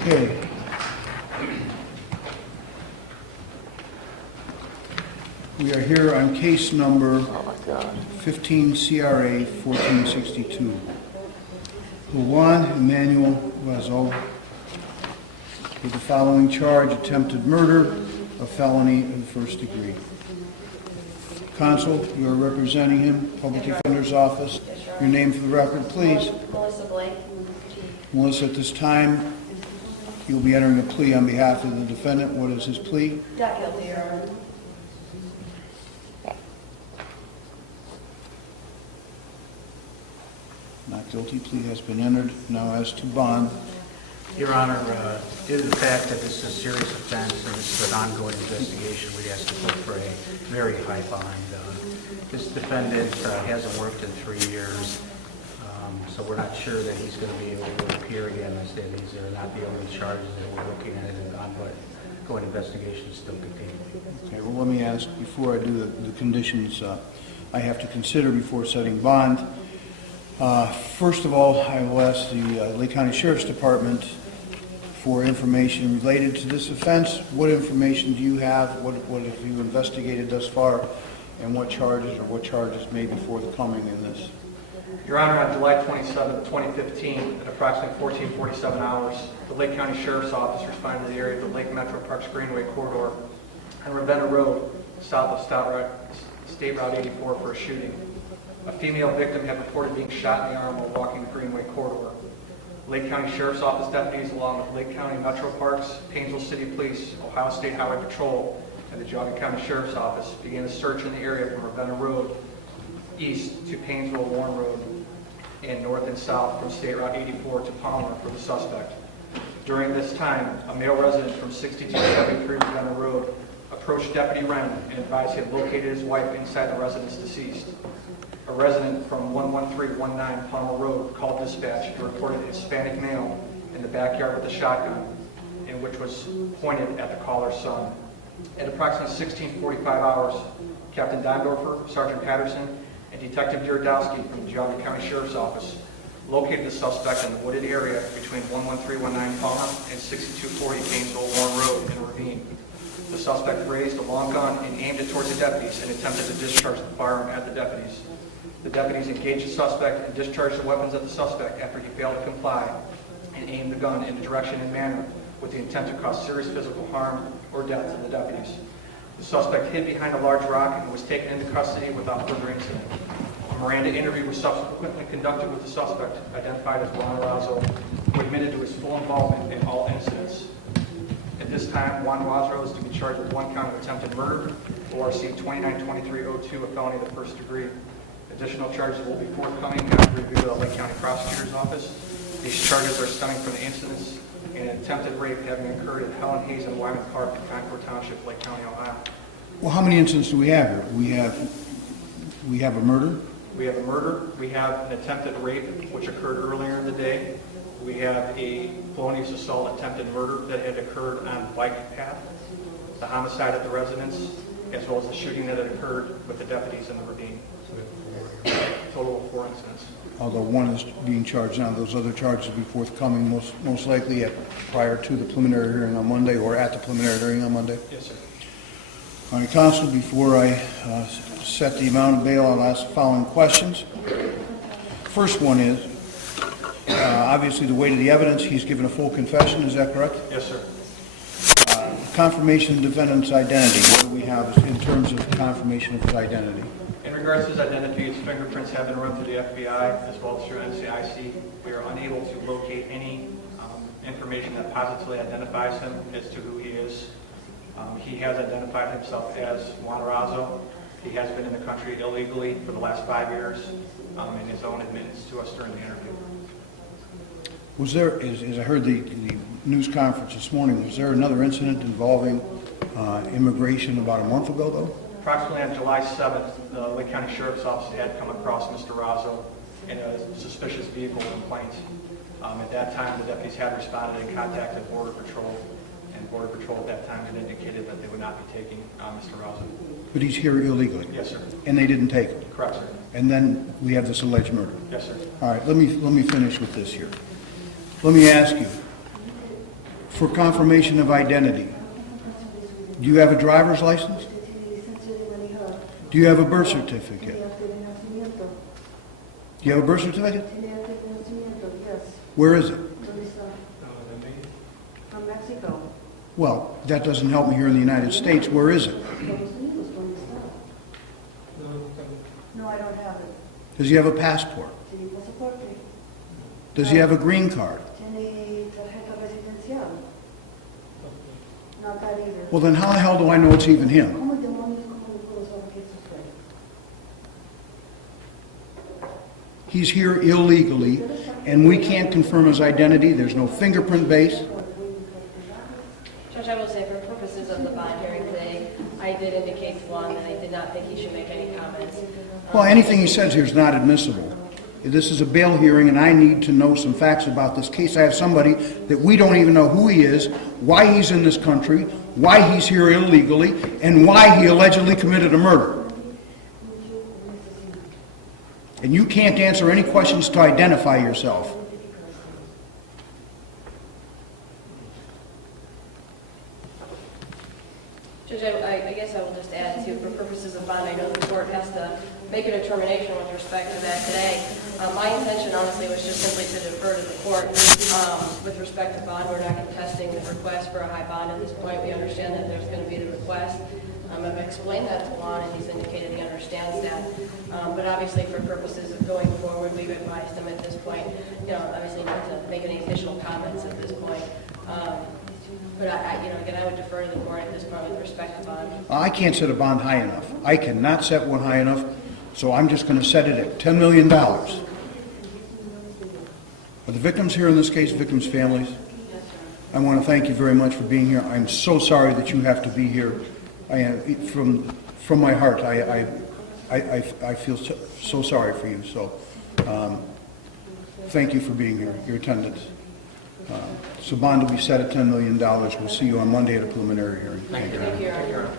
Okay. We are here on case number 15 CRA 1462. Juan Emmanuel Razo with the following charge: attempted murder, a felony in the first degree. Counsel, you are representing him, Public Defender's Office. Your name for the record, please. Melissa Blake. Melissa, at this time, you'll be entering a plea on behalf of the defendant. What is his plea? Not guilty, Your Honor. Not guilty. Plea has been entered. Now as to bond. Your Honor, due to the fact that this is a serious offense and this is an ongoing investigation, we'd ask to look for a very high bond. This defendant hasn't worked in 3 years, so we're not sure that he's going to be able to appear again. These are not the only charges that we're looking at, and ongoing investigation is still continuing. Okay, well, let me ask, before I do the conditions I have to consider before setting bond. First of all, I will ask the Lake County Sheriff's Department for information related to this offense. What information do you have? What have you investigated thus far? And what charges may be forthcoming in this? Your Honor, on July 27, 2015, at approximately 14:47 hours, the Lake County Sheriff's Office responded to the area of the Lake Metro Parks Greenway corridor on Ravenna Road, south of State Route 84 for a shooting. A female victim had reported being shot in the arm while walking the Greenway corridor. Lake County Sheriff's Office deputies, along with Lake County Metro Parks, Painesville City Police, Ohio State Highway Patrol, and the Geauga County Sheriff's Office, began a search in the area from Ravenna Road east to Painesville Warren Road and north and south from State Route 84 to Palmer for the suspect. During this time, a male resident from 6273 Ravenna Road approached Deputy Wren and advised he had located his wife inside the residence deceased. A resident from 11319 Palmer Road called dispatch and reported a Hispanic male in the backyard with a shotgun, in which was pointed at the caller's son. At approximately 16:45 hours, Captain Dondorfer, Sergeant Patterson, and Detective Dieradowski from the Geauga County Sheriff's Office located the suspect in the wooded area between 11319 Palmer and 6240 Painesville Warren Road in a ravine. The suspect raised a long gun and aimed it towards the deputies and attempted to discharge the firearm at the deputies. The deputies engaged the suspect and discharged the weapons at the suspect after he failed to comply and aimed the gun in a direction and manner with the intent to cause serious physical harm or death to the deputies. The suspect hid behind a large rock and was taken into custody without further incident. A Miranda interview was subsequently conducted with the suspect, identified as Juan Razo, who admitted to his full involvement in all incidents. At this time, Juan Razo is to be charged with 1 count of attempted murder, ORC 292302, a felony of the first degree. Additional charges will be forthcoming after review of the Lake County Prosecutor's Office. These charges are stemming from the incidents and an attempted rape having occurred at Helen Hayes and Wyman Park in Concord Township, Lake County, Ohio. Well, how many incidents do we have here? We have a murder. We have a murder. We have an attempted rape, which occurred earlier in the day. We have a felonious assault attempted murder that had occurred on the bike path, the homicide at the residence, as well as the shooting that had occurred with the deputies in the ravine. Total of 4 incidents. Although one is being charged now, those other charges will be forthcoming most likely prior to the preliminary hearing on Monday or at the preliminary hearing on Monday. Yes, sir. All right, Counsel, before I set the amount of bail, I'll ask the following questions. First one is, obviously the weight of the evidence, he's given a full confession, is that correct? Yes, sir. Confirmation of the defendant's identity, what do we have in terms of confirmation of his identity? In regards to his identity, his fingerprints have been run through the FBI as well as through NCIC. We are unable to locate any information that positively identifies him as to who he is. He has identified himself as Juan Razo. He has been in the country illegally for the last 5 years in his own admittance to us during the interview. Was there, as I heard the news conference this morning, was there another incident involving immigration about a month ago, though? Approximately on July 7th, the Lake County Sheriff's Office had come across Mr. Razo in a suspicious vehicle complaint. At that time, the deputies had responded and contacted Border Patrol, and Border Patrol at that time had indicated that they would not be taking Mr. Razo. But he's here illegally? Yes, sir. And they didn't take him? Correct, sir. And then we have this alleged murder? Yes, sir. All right, let me finish with this here. Let me ask you, for confirmation of identity. Do you have a driver's license? Do you have a birth certificate? Do you have a birth certificate? Where is it? From Mexico. Well, that doesn't help me here in the United States. Where is it? No, I don't have it. Does he have a passport? Tiene pasaporte. Does he have a green card? Tiene tarjeta residencial. Not that either. Well, then how the hell do I know it's even him? ¿Cómo demonios, cómo le puedo saber que es usted? He's here illegally, and we can't confirm his identity. There's no fingerprint base. Judge, I will say for purposes of the bond hearing today, I did indicate to Juan that I did not think he should make any comments. Well, anything he says here is not admissible. This is a bail hearing, and I need to know some facts about this case. I have somebody that we don't even know who he is, why he's in this country, why he's here illegally, and why he allegedly committed a murder. And you can't answer any questions to identify yourself. Judge, I guess I will just add to, for purposes of bond, I know the court has to make a determination with respect to that today. My intention, honestly, was just simply to defer to the court. With respect to bond, we're not contesting the request for a high bond at this point. We understand that there's going to be the request. I've explained that to Juan, and he's indicated he understands that. But obviously, for purposes of going forward, we've advised him at this point, obviously not to make any additional comments at this point. But again, I would defer to the court at this point with respect to bond. I can't set a bond high enough. I cannot set one high enough, so I'm just going to set it at $10 million. Are the victims here in this case, victims' families? I want to thank you very much for being here. I'm so sorry that you have to be here. I am, from my heart, I feel so sorry for you. So thank you for being here, your attendance. So bond will be set at $10 million. We'll see you on Monday at a preliminary hearing. Thank you. Thank you, Your Honor.